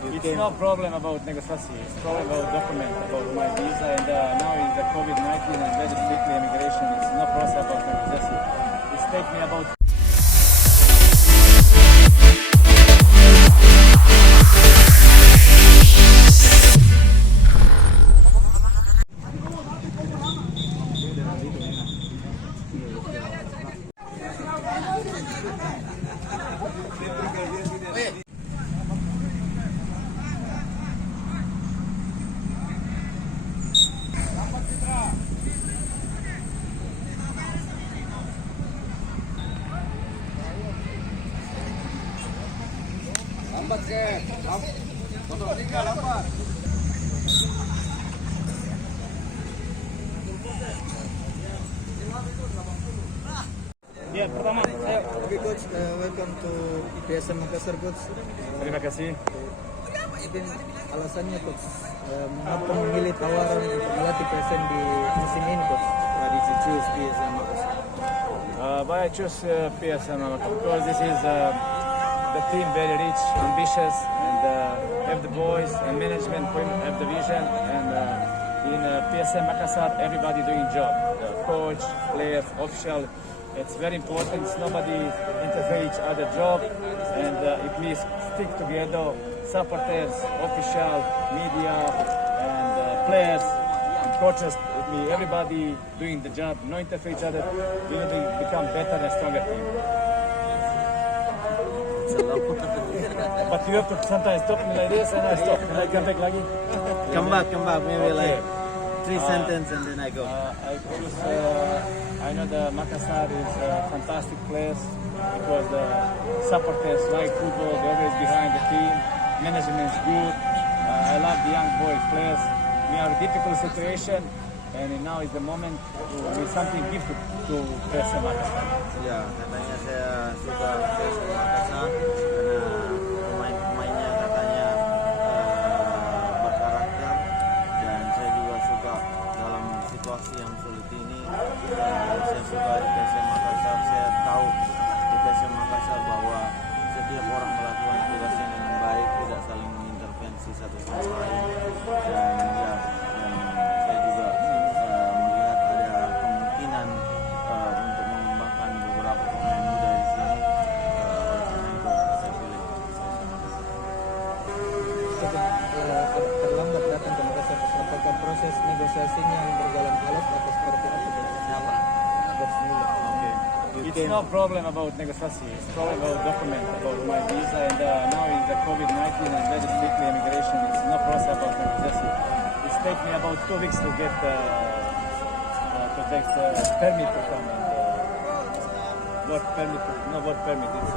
It's no problem about negosiasi. It's problem about document, about my visa, and now is the COVID-19 and very strictly immigration. It's no process about negosiasi. It's take me about. Ya, pertama saya coach, welcome to PSM Makassar coach. Terima kasih. Mungkin alasannya coach mengapa memilih tawaran untuk melatih PSM di musim ini coach? Why did you choose PSM Makassar? Why I choose PSM Makassar because this is the team very rich, ambitious, and have the boys and management have the vision. And in PSM Makassar, everybody doing job. The coach, players, official. It's very important. Nobody interfere each other job, and if we stick together, supporters, official, media, and players, and coaches, everybody doing the job, no interfere each other, we will become better and stronger team. But you have to sometimes stop me like this, and I stop. Can I come back lagi? Come back. Maybe like 3 sentences and then I go. I know the Makassar is a fantastic place because the supporters like football, they're always behind the team. Management is good. I love the young boys players. We are in a difficult situation, and now is the moment to something give to PSM Makassar. Ya, katanya saya suka PSM Makassar karena pemain-pemainnya katanya berkarakter, dan saya juga suka dalam situasi yang sulit ini. Saya suka di PSM Makassar. Saya tahu di PSM Makassar bahwa setiap orang melakukan tugasnya dengan baik, tidak saling mengintervensi satu sama lain, dan saya juga melihat ada kemungkinan untuk mengembangkan beberapa pemain muda di sini. Oleh karena itu saya pilih PSM Makassar. Terlambat datang ke Makassar, apakah proses negosiasinya yang berjalan alot atau seperti apa? It's no problem about negosiasi. It's problem about document, about my visa, and now is the COVID-19 and very strictly immigration. It's no process about negosiasi. It's take me about 2 weeks to get permit to come. Work permit, no work permit. It's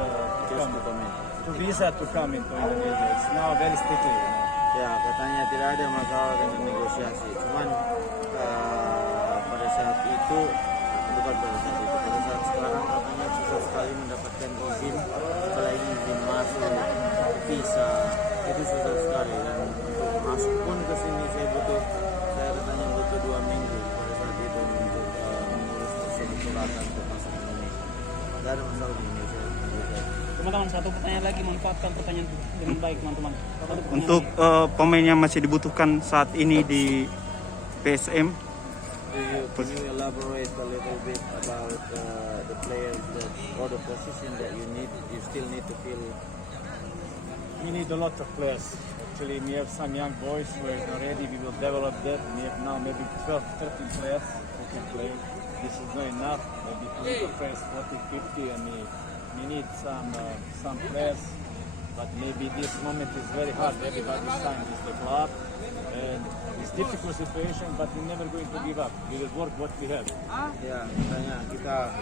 to visa to come into Indonesia. It's now very strictly. Ya, katanya tidak ada masalah dengan negosiasi. Cuman pada saat itu, pada saat sekarang katanya susah sekali mendapatkan izin, apalagi izin masuk, visa, itu susah sekali. Dan untuk masuk pun ke sini saya katanya butuh 2 minggu pada saat itu untuk mengurus persyaratan untuk masuk ke Indonesia. Tidak ada masalah di Indonesia. Teman-teman, satu pertanyaan lagi, manfaatkan pertanyaan dengan baik teman-teman. Untuk pemain yang masih dibutuhkan saat ini di PSM, Can you elaborate a little bit about the players that, or the position that you still need to fill? We need a lot of players. Actually, we have some young boys who are already. We will develop that. We have now maybe 12, 13 players who can play. This is not enough. Maybe to face 40, 50, and we need some players. But maybe this moment is very hard. Everybody signed with the club, and it's difficult situation. But we're never going to give up. We will work what we have. Ya, katanya kita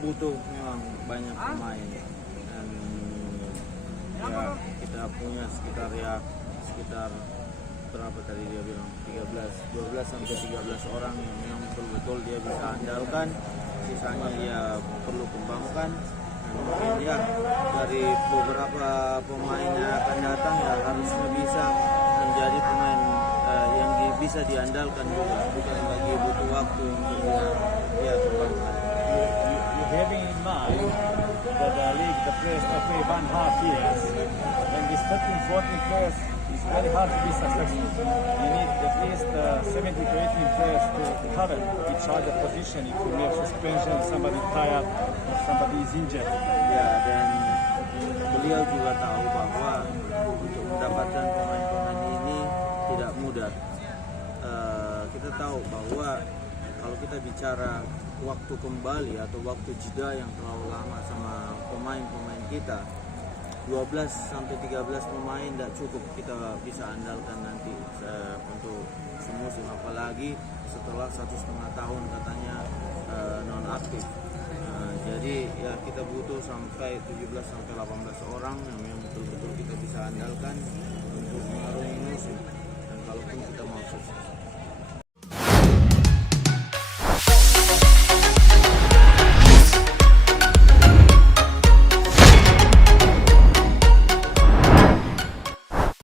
butuh memang banyak pemain, dan ya kita punya sekitar berapa tadi dia bilang 12 sampai 13 orang yang memang betul-betul dia bisa andalkan. Sisanya dia perlu kembangkan. Mungkin ya dari beberapa pemain yang akan datang ya harusnya bisa menjadi pemain yang bisa diandalkan juga, bukan lagi butuh waktu untuk dia kembangkan. you having in mind that the league, the players to play 1.5 years, and this 13-14 players is very hard to be successful. You need at least 70 to 18 players to cover each other position if you have suspension, somebody tired, or somebody is injured. Ya, dan beliau juga tahu bahwa untuk mendapatkan pemain-pemain ini tidak mudah. Kita tahu bahwa kalau kita bicara waktu kembali atau waktu jeda yang terlalu lama sama pemain-pemain kita, 12 sampai 13 pemain tidak cukup kita bisa andalkan nanti untuk semusim, apalagi setelah 1,5 tahun katanya non aktif. Jadi ya kita butuh sampai 17 sampai 18 orang yang betul-betul kita bisa andalkan untuk mengarungi musim, dan kalaupun kita mau sukses.